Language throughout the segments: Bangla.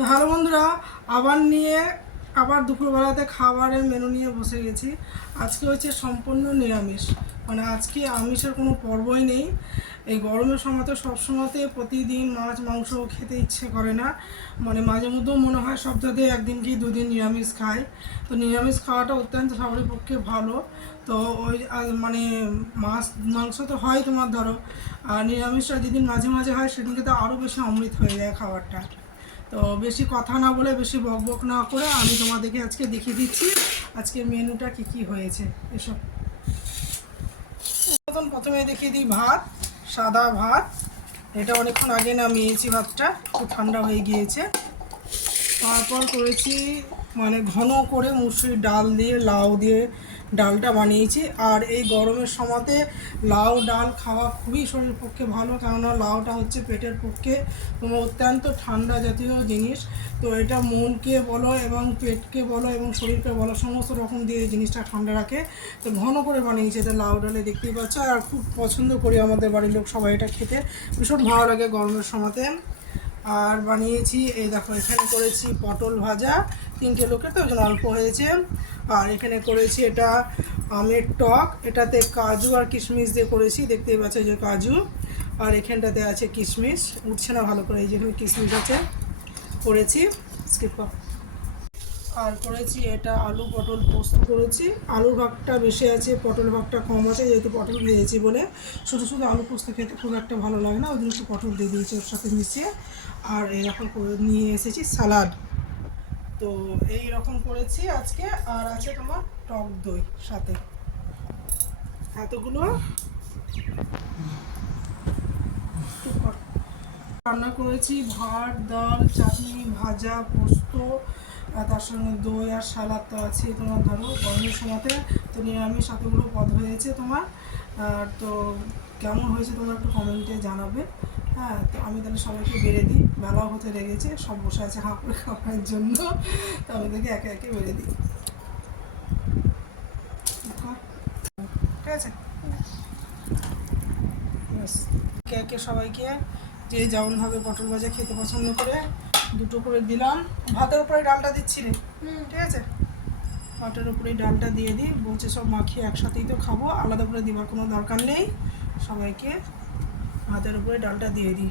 তো হ্যালো বন্ধুরা, আবার নিয়ে, আবার দুপুরবেলাতে খাবারের মেনু নিয়ে বসে গেছি। আজকে হচ্ছে সম্পূর্ণ নিরামিষ। মানে আজকে আমিষের কোনো পর্বই নেই। এই গরমের সময় তো সবসময়তে প্রতিদিন মাছ, মাংস খেতে ইচ্ছে করে না। মানে মাঝে মধ্যেও মনে হয় সপ্তাহে একদিন কি দুদিন নিরামিষ খাই। তো নিরামিষ খাওয়াটা অত্যন্ত সবারই পক্ষে ভালো। তো ওই মানে মাছ, মাংস তো হয় তোমার ধরো। আর নিরামিষটা যেদিন মাঝে মাঝে হয়, সেদিনকে তো আরও বেশি অমৃত হয়ে যায় খাবারটা। তো বেশি কথা না বলে, বেশি বক বক না করে আমি তোমাদেরকে আজকে দেখিয়ে দিচ্ছি, আজকে মেনুটা কি কি হয়েছে এসব প্রথম, প্রথমে দেখিয়ে দিই ভাত, সাদা ভাত। এটা অনেকক্ষণ আগে নামিয়েছি ভাতটা, খুব ঠান্ডা হয়ে গিয়েছে। তারপর করেছি মানে ঘন করে মুসুরির ডাল দিয়ে, লাউ দিয়ে ডালটা বানিয়েছি। আর এই গরমের সময়তে লাউ ডাল খাওয়া খুবই শরীরের পক্ষে ভালো, কেননা লাউটা হচ্ছে পেটের পক্ষে অত্যন্ত ঠান্ডা জাতীয় জিনিস। তো এটা মনকে বলো এবং পেটকে বলো এবং শরীরকে বলো, সমস্ত রকম দিয়ে জিনিসটা ঠান্ডা রাখে। তো ঘন করে বানিয়েছি এটা লাউ ডালে, দেখতেই পাচ্ছ। আর খুব পছন্দ করি আমাদের বাড়ির লোক সবাই এটা খেতে। ভীষণ ভালো লাগে গরমের সময়তে। আর বানিয়েছি, এই দেখো, এখানে করেছি পটল ভাজা, তিনটে লোকের, তো ওই অল্প হয়েছে। আর এখানে করেছি এটা আমের টক, এটাতে কাজু আর কিশমিশ দিয়ে করেছি, দেখতেই পাচ্ছ যে কাজু। আর এখানটাতে আছে কিশমিশ, উঠছে না ভালো করে, এই যেখানে কিশমিশ আছে, করেছি স্কিপ কর। আর করেছি, এটা আলু পটল পোস্ত করেছি। আলু ভাগটা বেশি আছে, পটল ভাগটা কম আছে, যেহেতু পটল ভেজেছি বলে। শুধু শুধু আলু পোস্ত খেতে খুব একটা ভালো লাগে না, ওই জন্য একটু পটল দিয়ে দিয়েছি ওর সাথে মিশিয়ে। আর এরকম করে নিয়ে এসেছি সালাড তো এই রকম করেছি আজকে, আর আছে তোমার টক দই সাথে। এতগুলো? রান্না করেছি ভাত, ডাল, চাটনি, ভাজা, পোস্ত আর তার সঙ্গে দই আর সালাদ তো আছে তোমার ধরো, গরমের সময়তে। তো নিরামিষ এতগুলো পদ হয়েছে তোমার। আর তো কেমন হয়েছে তোমরা একটু কমেন্টে জানাবে। হ্যাঁ তো আমি তাহলে সবাইকে বেড়ে দিই। বেলাও হতে লেগেছে, সব বসে আছে হাঁ করে খাওয়ার জন্য। তো আমি দেখে একে একে বেড়ে দিই। ঠিক আছে? একে একে সবাইকে যে যেমনভাবে পটল ভাজা খেতে পছন্দ করে দুটো করে দিলাম। ভাতের উপরে ডালটা দিচ্ছি রে। ঠিক আছে? ভাতের উপরে ডালটা দিয়ে দিই। বলছে সব মাখিয়ে একসাথেই তো খাব। আলাদা করে দেওয়ার কোনো দরকার নেই। সবাইকে ভাতের উপরে ডালটা দিয়ে দিই।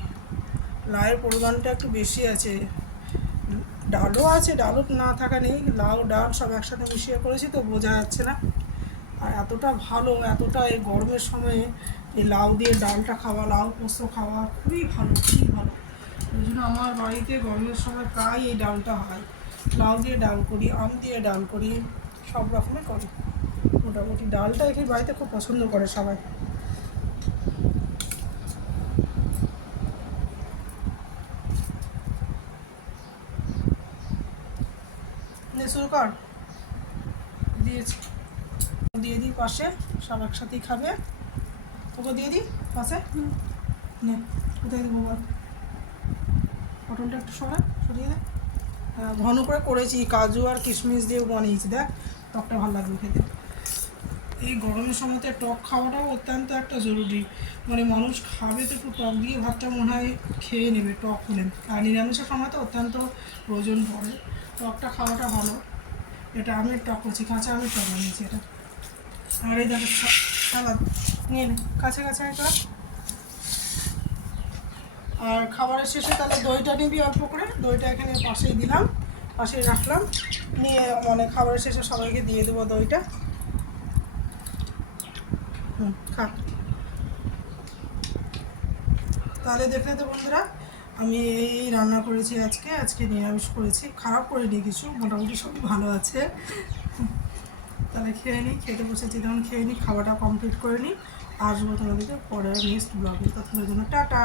লাউয়ের পরিমাণটা একটু বেশি আছে। ডালও আছে ডালও না থাকা নেই। লাউ ডাল সব একসাথে মিশিয়ে করেছি তো বোঝা যাচ্ছে না। আর এতটা ভালো এতটা এই গরমের সময়ে এই লাউ দিয়ে ডালটা খাওয়া লাউ পোস্ত খাওয়া খুবই ভালো খুবই ভালো। ওই জন্য আমার বাড়িতে গরমের সময় প্রায় এই ডালটা হয়। লাউ দিয়ে ডাল করি আম দিয়ে ডাল করি সব রকমের করি। মোটামুটি ডালটা এখানে বাড়িতে খুব পছন্দ করে সবাই। নে শুরু কর। দিয়েছি। দিয়ে দিই পাশে সব একসাথেই খাবে। ওকে দিয়ে দিই পাশে? নে কোথায় দেবো বল? পটলটা একটু সরা সরিয়ে দে। হ্যাঁ, ঘন করে করেছি কাজু আর কিশমিশ দিয়ে বানিয়েছি দেখ টকটা ভালো লাগবে খেতে। এই গরমের সময়তে টক খাওয়াটাও অত্যন্ত একটা জরুরি। মানে মানুষ খাবে তো একটু টক দিয়ে ভাতটা মনে হয় খেয়ে নেবে টক হলে। আর নিরামিষের সময় তো অত্যন্ত প্রয়োজন পড়ে। টকটা খাওয়াটা ভালো। এটা আমি টক করছি কাঁচা আমি টক বানিয়েছি এটা। আর এই দেখো সালাদ নিয়ে কাছে কাছে একটা আর খাবারের শেষে তাহলে দইটা নিবি অল্প করে। দইটা এখানে পাশেই দিলাম, পাশেই রাখলাম। নিয়ে মানে খাবারের শেষে সবাইকে দিয়ে দেবো দইটা। হুম, খা। তাহলে দেখলে তো বন্ধুরা, আমি এই রান্না করেছি আজকে আজকে নিরামিষ করেছি। খারাপ করে করিনি কিছু, মোটামুটি সবই ভালো আছে। তাহলে খেয়ে নিই খেতে বসেছি। তখন খেয়ে নিই খাওয়াটা কমপ্লিট করে নিই আসব তোমাদেরকে পরে নেক্সট ব্লগে ততক্ষণের জন্য টাটা।